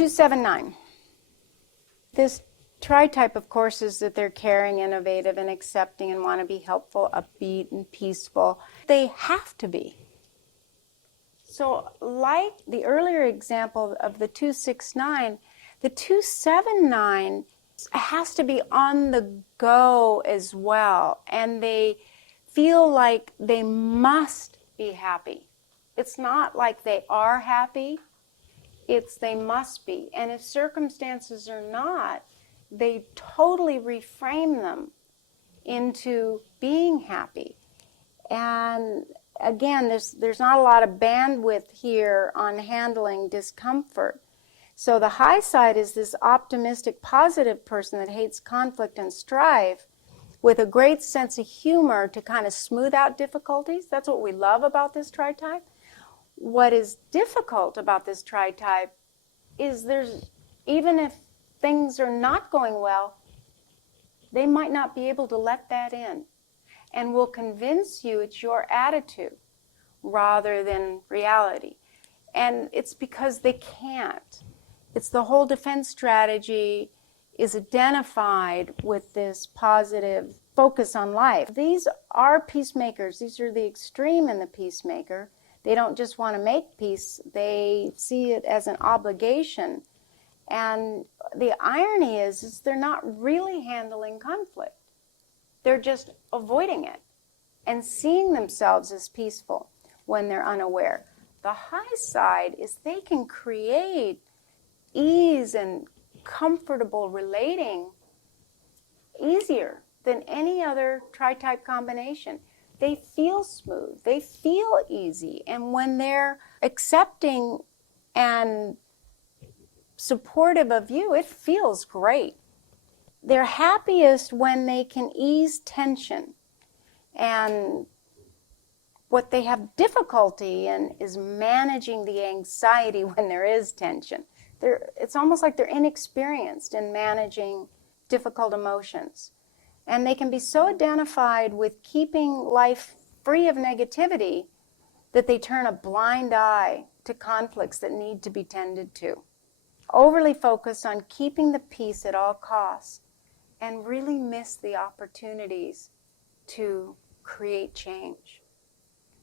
279. This Tritype, of course, is that they're caring, innovative, and accepting and want to be helpful, upbeat, and peaceful. They have to be. So like the earlier example of the 269, the 279 has to be on the go as well, and they feel like they must be happy. It's not like they are happy, it's they must be. And if circumstances are not, they totally reframe them into being happy. And again, there's not a lot of bandwidth here on handling discomfort. So the high side is this optimistic, positive person that hates conflict and strife with a great sense of humor to kind of smooth out difficulties. That's what we love about this Tritype. What is difficult about this Tritype is even if things are not going well, they might not be able to let that in, and will convince you it's your attitude rather than reality. And it's because they can't. It's the whole defense strategy is identified with this positive focus on life. These are peacemakers. These are the extreme in the peacemaker. They don't just want to make peace, they see it as an obligation. And the irony is they're not really handling conflict. They're just avoiding it and seeing themselves as peaceful when they're unaware. The high side is they can create ease and comfortable relating easier than any other Tritype combination. They feel smooth, they feel easy, and when they're accepting and supportive of you, it feels great. They're happiest when they can ease tension. And what they have difficulty in is managing the anxiety when there is tension. It's almost like they're inexperienced in managing difficult emotions. And they can be so identified with keeping life free of negativity that they turn a blind eye to conflicts that need to be tended to. Overly focused on keeping the peace at all costs and really miss the opportunities to create change.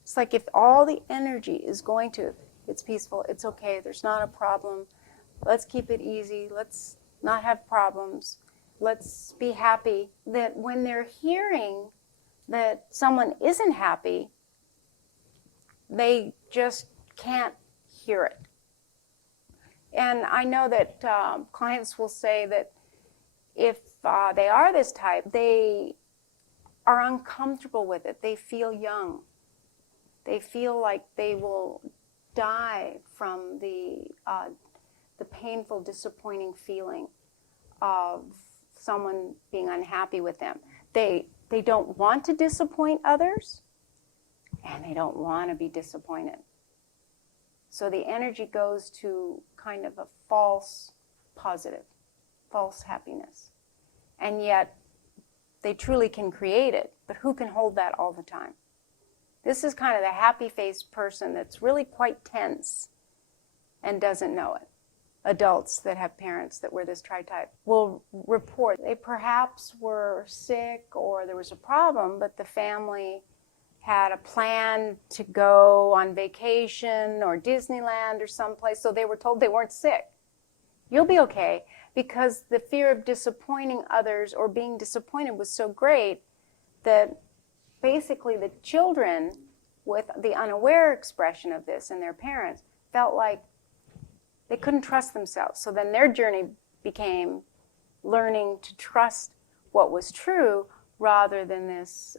It's like if all the energy is going to, it's peaceful, it's okay, there's not a problem, let's keep it easy, let's not have problems, let's be happy, that when they're hearing that someone isn't happy, they just can't hear it. And I know that clients will say that if they are this type, they are uncomfortable with it. They feel young. They feel like they will die from the painful, disappointing feeling of someone being unhappy with them. They don't want to disappoint others, and they don't want to be disappointed. So the energy goes to kind of a false positive, false happiness. And yet, they truly can create it, but who can hold that all the time? This is kind of the happy-faced person that's really quite tense and doesn't know it. Adults that have parents that were this Tritype will report they perhaps were sick or there was a problem, but the family had a plan to go on vacation or Disneyland or someplace, so they were told they weren't sick. You'll be okay, because the fear of disappointing others or being disappointed was so great that basically the children, with the unaware expression of this and their parents, felt like they couldn't trust themselves. So then their journey became learning to trust what was true rather than this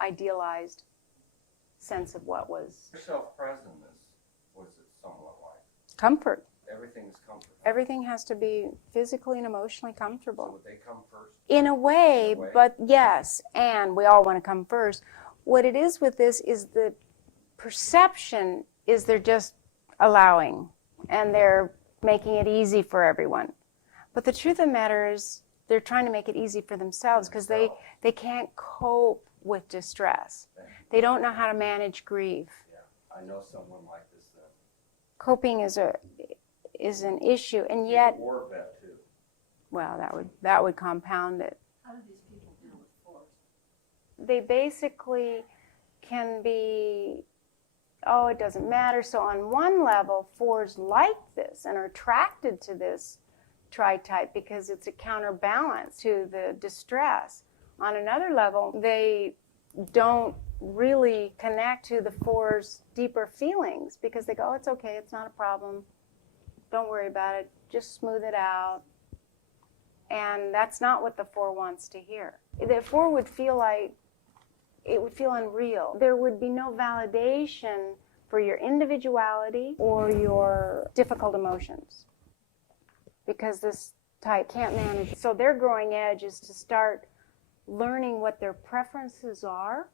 idealized sense of what was. Self-presentness, what is it somewhat like? Comfort. Everything is comfort. Everything has to be physically and emotionally comfortable. So would they come first? In a way, but yes, and we all want to come first. What it is with this is the perception is they're just allowing and they're making it easy for everyone. But the truth of the matter is they're trying to make it easy for themselves because they can't cope with distress. They don't know how to manage grief. Yeah, I know someone like this. Coping is is an issue, and He's yet, a war vet too. well, that would compound it. How do these people deal with fours? They basically can be, oh, it doesn't matter. So on one level, fours like this and are attracted to this tritype because it's a counterbalance to the distress. On another level, they don't really connect to the four's deeper feelings because they go, oh, it's okay, it's not a problem. Don't worry about it. Just smooth it out. And that's not what the four wants to hear. The four would feel like it would feel unreal. There would be no validation for your individuality or your difficult emotions because this type can't manage. So their growing edge is to start learning what their preferences are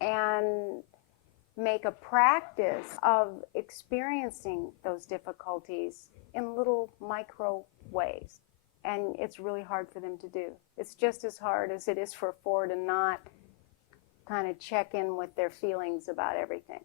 and make a practice of experiencing those difficulties in little micro ways. And it's really hard for them to do. It's just as hard as it is for a four to not kind of check in with their feelings about everything.